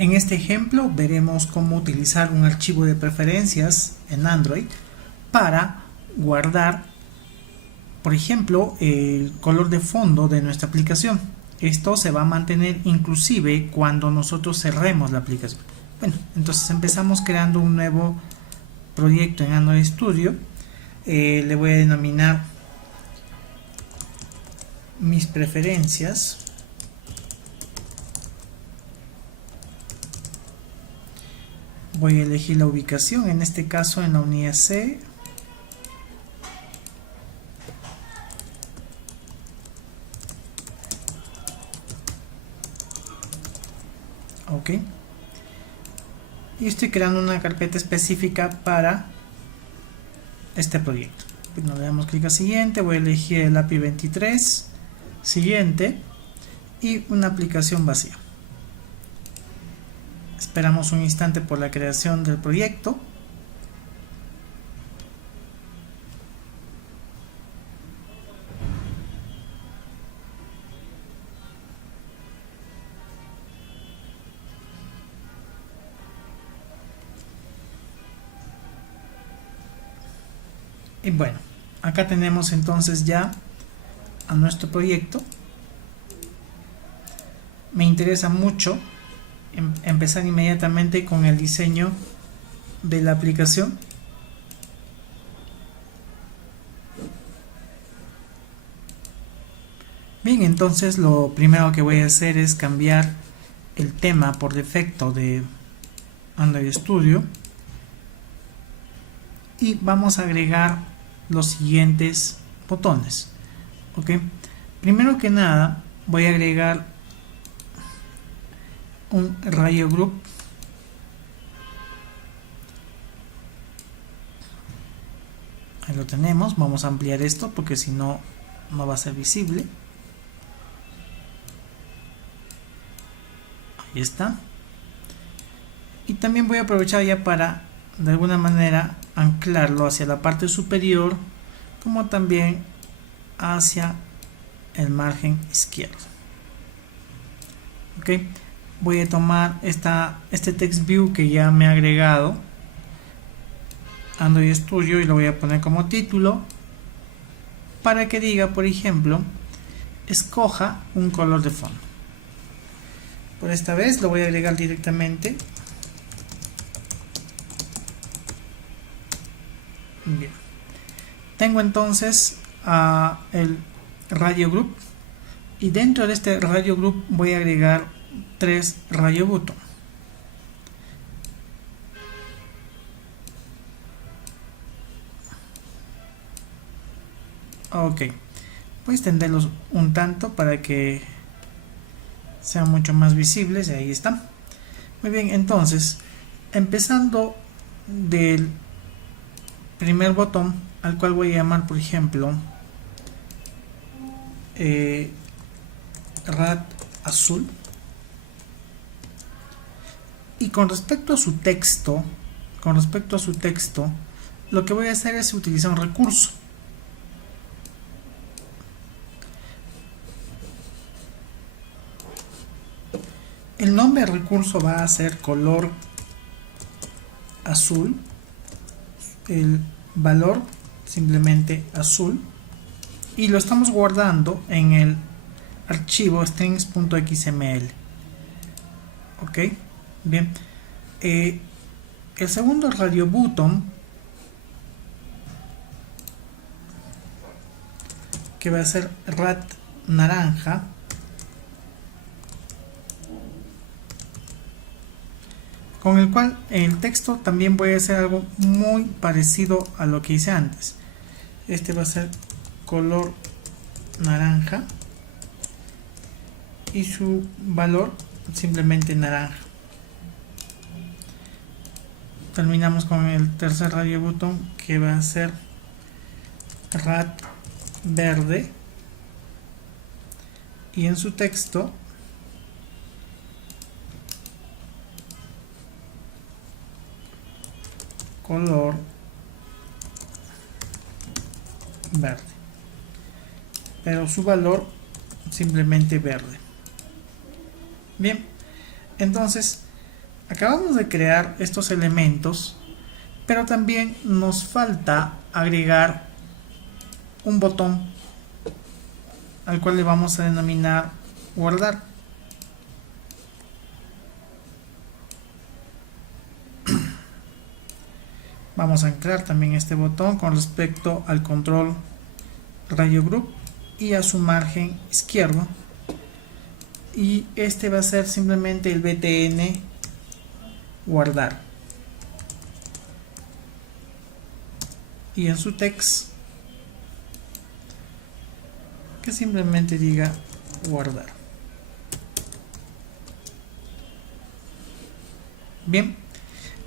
En este ejemplo veremos cómo utilizar un archivo de preferencias en Android para guardar, por ejemplo, el color de fondo de nuestra aplicación. Esto se va a mantener inclusive cuando nosotros cerremos la aplicación. Bueno, entonces empezamos creando un nuevo proyecto en Android Studio. Le voy a denominar mis preferencias. Voy a elegir la ubicación, en este caso en la unidad C. Ok. Y estoy creando una carpeta específica para este proyecto. Bueno, le damos clic a siguiente, voy a elegir el API 23, siguiente, y una aplicación vacía. Esperamos un instante por la creación del proyecto. Y bueno, acá tenemos entonces ya a nuestro proyecto. Me interesa mucho empezar inmediatamente con el diseño de la aplicación. Bien, entonces lo primero que voy a hacer es cambiar el tema por defecto de Android Studio y vamos a agregar los siguientes botones. Ok, primero que nada voy a agregar un radio group. Ahí lo tenemos. Vamos a ampliar esto porque si no, no va a ser visible. Ahí está. Y también voy a aprovechar ya para de alguna manera anclarlo hacia la parte superior como también hacia el margen izquierdo. Ok, voy a tomar este text view que ya me ha agregado Android Studio y lo voy a poner como título para que diga, por ejemplo, escoja un color de fondo. Por esta vez lo voy a agregar directamente. Bien. Tengo entonces el radio group y dentro de este radio group voy a agregar 3 radio button. Ok, voy a extenderlos un tanto para que sean mucho más visibles y ahí están. Muy bien, entonces empezando del primer botón, al cual voy a llamar, por ejemplo, rad azul, y con respecto a su texto, lo que voy a hacer es utilizar un recurso. El nombre del recurso va a ser color azul, el valor simplemente azul, y lo estamos guardando en el archivo strings.xml. ok, bien. El segundo radio button, que va a ser rad naranja, con el cual en el texto también voy a hacer algo muy parecido a lo que hice antes. Este va a ser color naranja y su valor simplemente naranja. Terminamos con el tercer radio button, que va a ser rad verde, y en su texto color verde, pero su valor simplemente verde. Bien, entonces acabamos de crear estos elementos, pero también nos falta agregar un botón al cual le vamos a denominar guardar. Vamos a anclar también este botón con respecto al control radio group y a su margen izquierdo, y este va a ser simplemente el btn guardar, y en su text que simplemente diga guardar. Bien,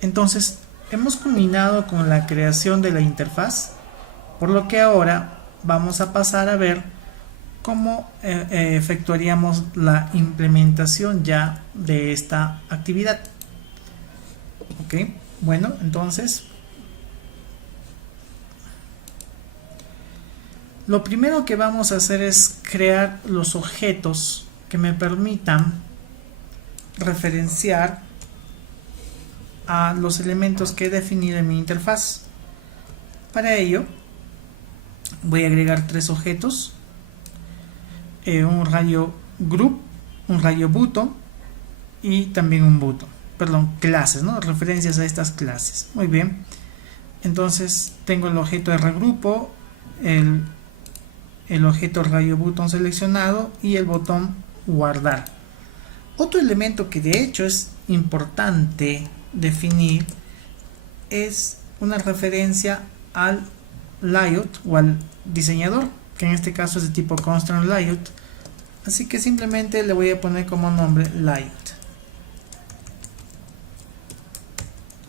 entonces hemos culminado con la creación de la interfaz, por lo que ahora vamos a pasar a ver cómo efectuaríamos la implementación ya de esta actividad. Ok, bueno, entonces lo primero que vamos a hacer es crear los objetos que me permitan referenciar a los elementos que he definido en mi interfaz. Para ello voy a agregar tres objetos, un radio group, un radio button y también un button, perdón, clases, ¿no? Referencias a estas clases. Muy bien, entonces tengo el objeto de regrupo, el objeto radio button seleccionado y el botón guardar. Otro elemento que de hecho es importante definir es una referencia al layout o al diseñador, que en este caso es de tipo constraint layout, así que simplemente le voy a poner como nombre layout.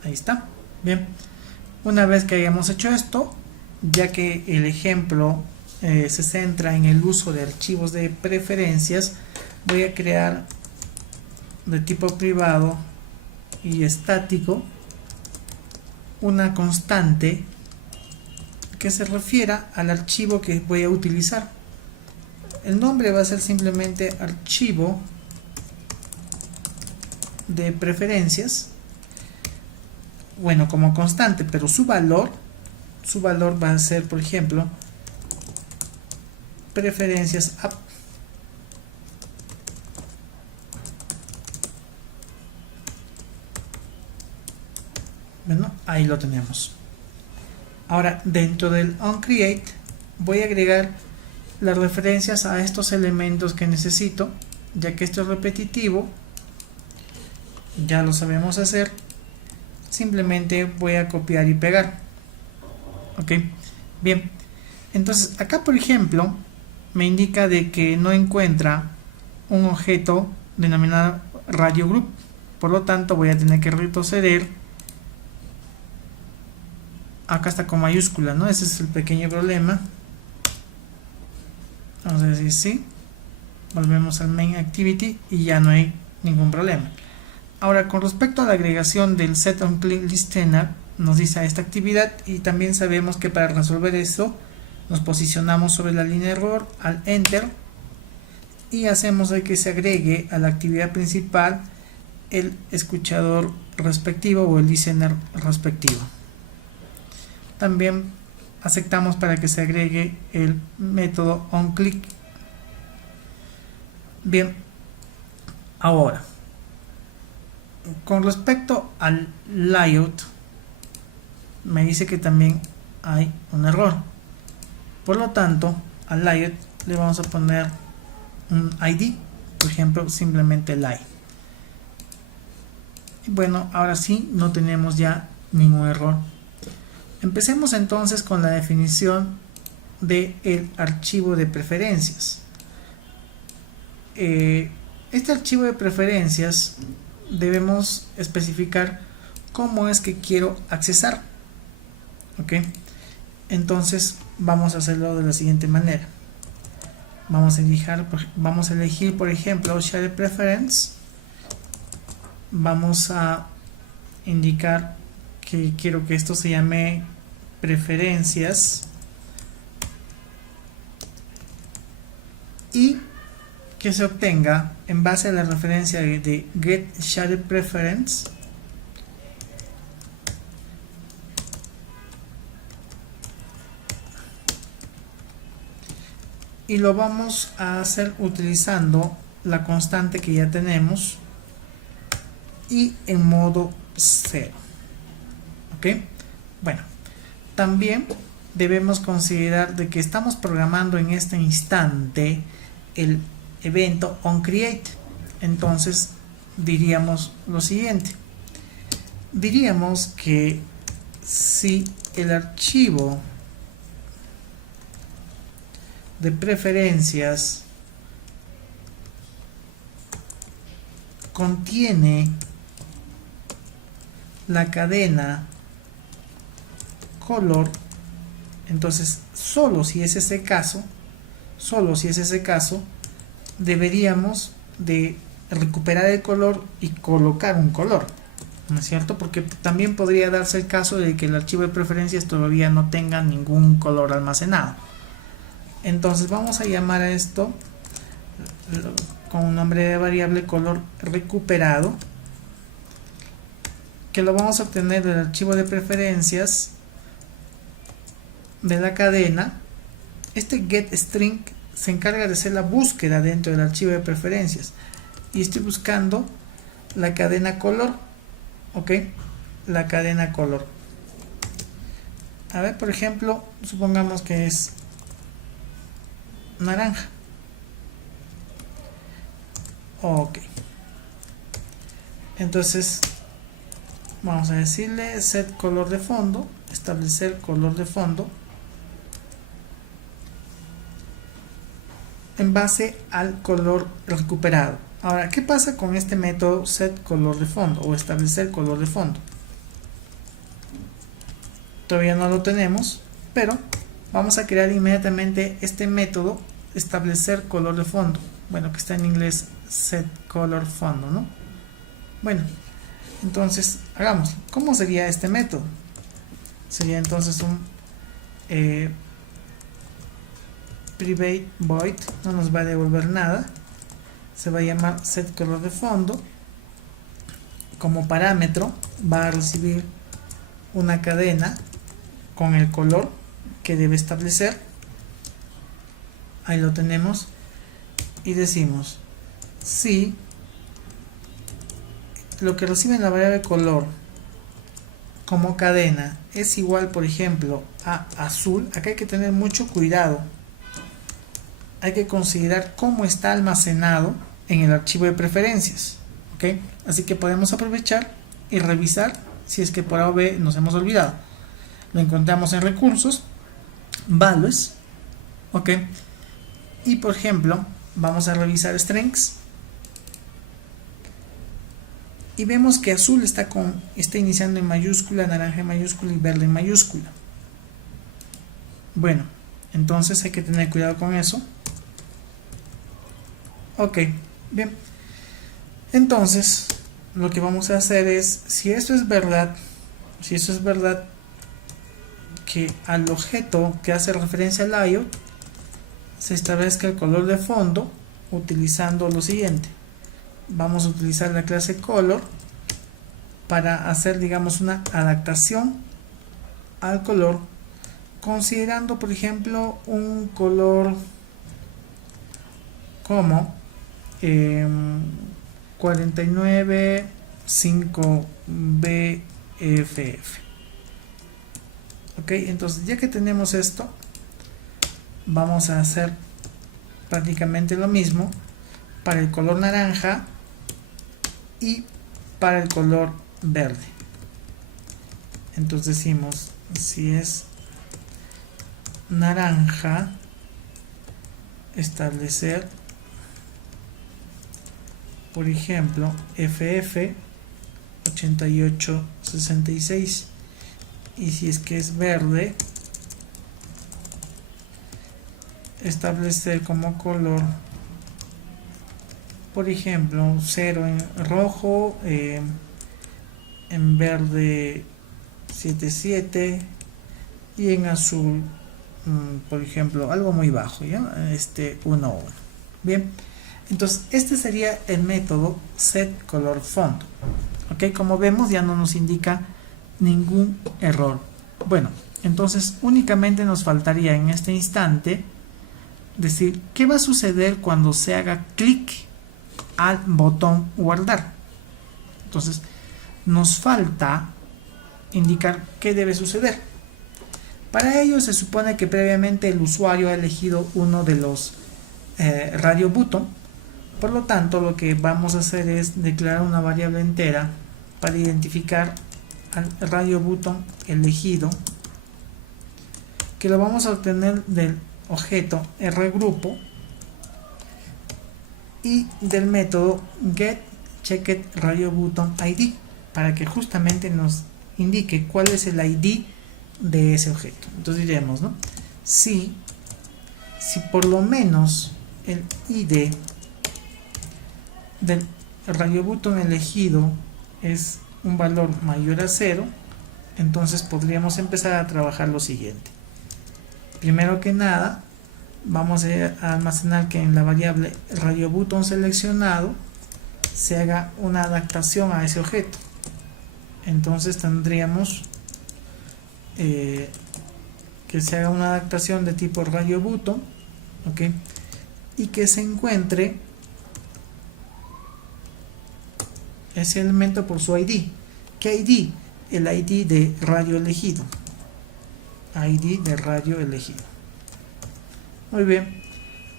Ahí está. Bien, una vez que hayamos hecho esto, ya que el ejemplo se centra en el uso de archivos de preferencias, voy a crear de tipo privado y estático una constante que se refiera al archivo que voy a utilizar. El nombre va a ser simplemente archivo de preferencias, bueno, como constante, pero su valor va a ser, por ejemplo, preferencias app. Bueno, ahí lo tenemos. Ahora, dentro del onCreate voy a agregar las referencias a estos elementos que necesito, ya que esto es repetitivo, ya lo sabemos hacer. Simplemente voy a copiar y pegar. Ok, bien. Entonces acá, por ejemplo, me indica de que no encuentra un objeto denominado radio group, por lo tanto voy a tener que retroceder. Acá está con mayúscula, ¿no? Ese es el pequeño problema. Vamos a decir sí, volvemos al main activity y ya no hay ningún problema. Ahora, con respecto a la agregación del setOnClickListener, nos dice esta actividad, y también sabemos que para resolver eso nos posicionamos sobre la línea de error al enter y hacemos de que se agregue a la actividad principal el escuchador respectivo o el listener respectivo. También aceptamos para que se agregue el método onClick. Bien, ahora con respecto al layout me dice que también hay un error, por lo tanto al layout le vamos a poner un ID, por ejemplo simplemente line. Y bueno, ahora sí no tenemos ya ningún error. Empecemos entonces con la definición del archivo de preferencias. Este archivo de preferencias debemos especificar cómo es que quiero accesar. Ok, entonces vamos a hacerlo de la siguiente manera. Vamos a elegir por ejemplo Share Preference. Vamos a indicar que quiero que esto se llame preferencias y que se obtenga en base a la referencia de GetSharePreference y lo vamos a hacer utilizando la constante que ya tenemos y en modo 0. ¿Ok? Bueno, también debemos considerar de que estamos programando en este instante el evento onCreate. Entonces diríamos lo siguiente. Diríamos que si el archivo de preferencias contiene la cadena color, entonces solo si es ese caso, deberíamos de recuperar el color y colocar un color, ¿no es cierto? Porque también podría darse el caso de que el archivo de preferencias todavía no tenga ningún color almacenado. Entonces vamos a llamar a esto con un nombre de variable color recuperado, que lo vamos a obtener del archivo de preferencias de la cadena. Este getString se encarga de hacer la búsqueda dentro del archivo de preferencias y estoy buscando la cadena color. Ok, la cadena color. A ver, por ejemplo, supongamos que es naranja. Ok, entonces vamos a decirle set color de fondo, establecer color de fondo en base al color recuperado. Ahora, ¿qué pasa con este método set color de fondo o establecer color de fondo? Todavía no lo tenemos, pero vamos a crear inmediatamente este método establecer color de fondo. Bueno, que está en inglés set color fondo, ¿no? Bueno, entonces hagamos. ¿Cómo sería este método? Sería entonces un private void, no nos va a devolver nada. Se va a llamar set color de fondo. Como parámetro va a recibir una cadena con el color que debe establecer. Ahí lo tenemos. Y decimos si lo que recibe en la variable color como cadena es igual, por ejemplo, a azul. Acá hay que tener mucho cuidado. Hay que considerar cómo está almacenado en el archivo de preferencias. ¿Ok? Así que podemos aprovechar y revisar si es que por A o B nos hemos olvidado. Lo encontramos en recursos, values. ¿Ok? Y por ejemplo, vamos a revisar strings. Y vemos que azul está iniciando en mayúscula, naranja en mayúscula y verde en mayúscula. Bueno, entonces hay que tener cuidado con eso. Ok, bien. Entonces, lo que vamos a hacer es, si eso es verdad que al objeto que hace referencia al layout se establezca el color de fondo utilizando lo siguiente. Vamos a utilizar la clase color para hacer, digamos, una adaptación al color, considerando, por ejemplo, un color como 495BFF. Ok, entonces ya que tenemos esto, vamos a hacer prácticamente lo mismo para el color naranja y para el color verde. Entonces decimos, si es naranja, establecer, por ejemplo, FF 8866, y si es que es verde, establecer como color, por ejemplo, 0 en rojo, en verde 77 y en azul, por ejemplo, algo muy bajo, ¿ya? 1. Bien, entonces este sería el método setColorFont. Ok, como vemos ya no nos indica ningún error. Bueno, entonces únicamente nos faltaría en este instante decir qué va a suceder cuando se haga clic al botón guardar. Entonces nos falta indicar qué debe suceder. Para ello se supone que previamente el usuario ha elegido uno de los radio button. Por lo tanto, lo que vamos a hacer es declarar una variable entera para identificar al radio button elegido, que lo vamos a obtener del objeto rgrupo y del método getCheckedRadioButtonID, para que justamente nos indique cuál es el ID de ese objeto. Entonces diremos, ¿no? Si por lo menos el ID del radio button elegido es un valor mayor a 0, entonces podríamos empezar a trabajar lo siguiente. Primero que nada, vamos a almacenar que en la variable radio button seleccionado se haga una adaptación a ese objeto. Entonces tendríamos que se haga una adaptación de tipo radio button, ¿ok? Y que se encuentre ese elemento por su ID. ¿Qué ID? El ID de radio elegido. ID de radio elegido. Muy bien.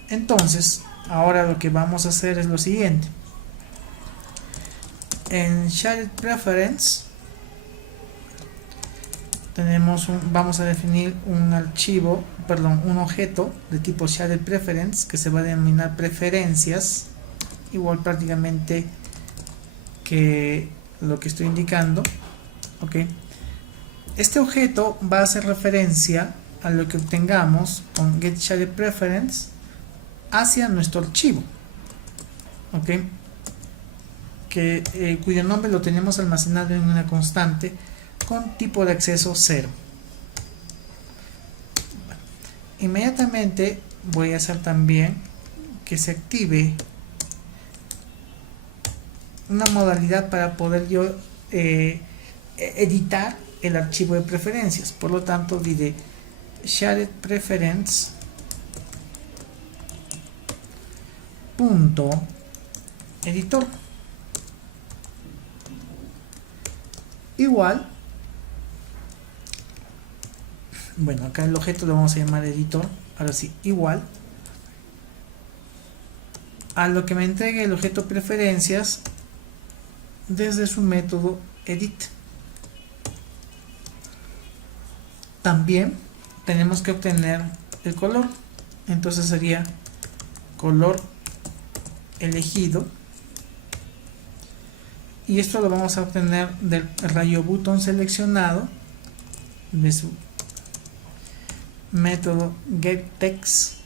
Entonces, ahora lo que vamos a hacer es lo siguiente. En Shared Preference vamos a definir un objeto de tipo Shared Preference que se va a denominar preferencias, igual prácticamente que lo que estoy indicando, ¿ok? Este objeto va a hacer referencia a lo que obtengamos con getSharedPreference hacia nuestro archivo, ¿ok? Cuyo nombre lo tenemos almacenado en una constante con tipo de acceso 0. Inmediatamente voy a hacer también que se active una modalidad para poder yo editar el archivo de preferencias. Por lo tanto diré shared preference punto editor igual, bueno, acá el objeto lo vamos a llamar editor, ahora sí, igual a lo que me entregue el objeto preferencias desde su método edit. También tenemos que obtener el color, entonces sería color elegido, y esto lo vamos a obtener del radio button seleccionado de su método getText.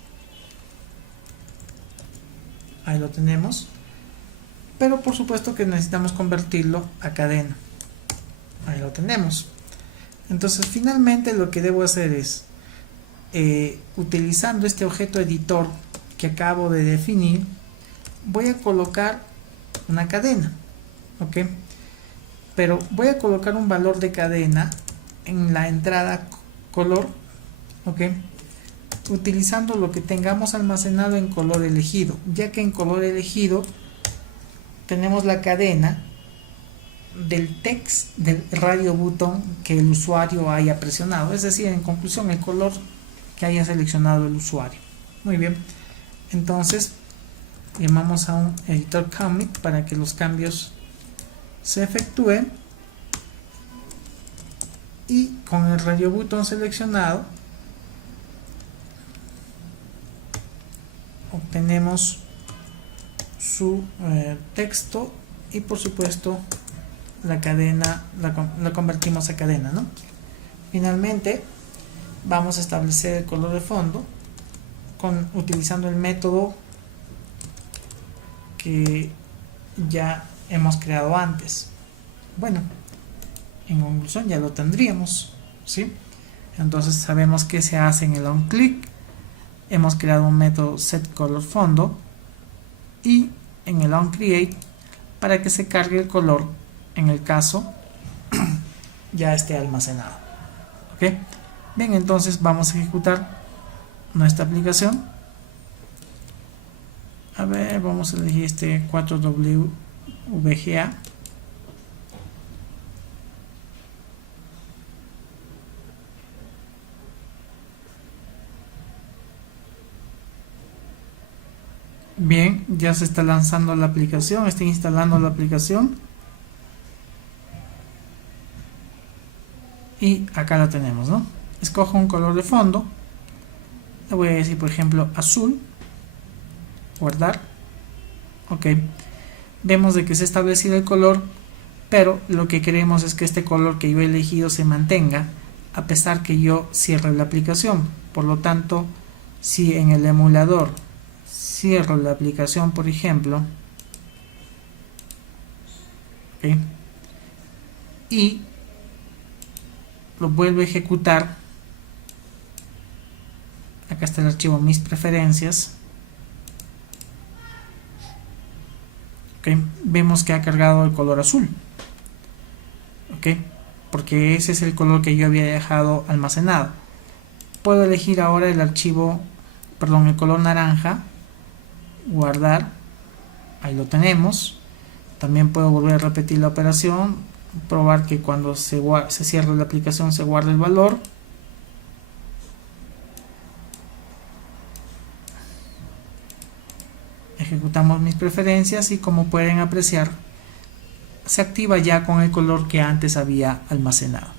Ahí lo tenemos, pero por supuesto que necesitamos convertirlo a cadena. Ahí lo tenemos. Entonces finalmente lo que debo hacer es utilizando este objeto editor que acabo de definir, voy a colocar una cadena, ¿ok? Pero voy a colocar un valor de cadena en la entrada color, ¿ok? Utilizando lo que tengamos almacenado en color elegido, ya que en color elegido tenemos la cadena del text del radio button que el usuario haya presionado, es decir, en conclusión, el color que haya seleccionado el usuario. Muy bien, entonces llamamos a un editor commit para que los cambios se efectúen, y con el radio button seleccionado obtenemos su texto, y por supuesto la cadena la convertimos a cadena, ¿no? Finalmente vamos a establecer el color de fondo utilizando el método que ya hemos creado antes. Bueno, en conclusión ya lo tendríamos, ¿sí? Entonces sabemos que se hace en el onClick, hemos creado un método setColorFondo, y en el onCreate para que se cargue el color en el caso ya esté almacenado. ¿Ok? Bien, entonces vamos a ejecutar nuestra aplicación. A ver, vamos a elegir este 4WVGA. Bien, ya se está lanzando la aplicación, está instalando la aplicación. Y acá la tenemos, ¿no? Escojo un color de fondo. Le voy a decir, por ejemplo, azul. Guardar. Ok. Vemos de que se ha establecido el color, pero lo que queremos es que este color que yo he elegido se mantenga a pesar que yo cierre la aplicación. Por lo tanto, si en el emulador cierro la aplicación, por ejemplo, ¿okay?, y lo vuelvo a ejecutar, acá está el archivo mis preferencias, ¿okay?, vemos que ha cargado el color azul, ¿okay?, porque ese es el color que yo había dejado almacenado. Puedo elegir ahora el archivo, perdón, el color naranja, guardar, ahí lo tenemos. También puedo volver a repetir la operación, probar que cuando se cierre la aplicación se guarde el valor. Ejecutamos mis preferencias y como pueden apreciar se activa ya con el color que antes había almacenado.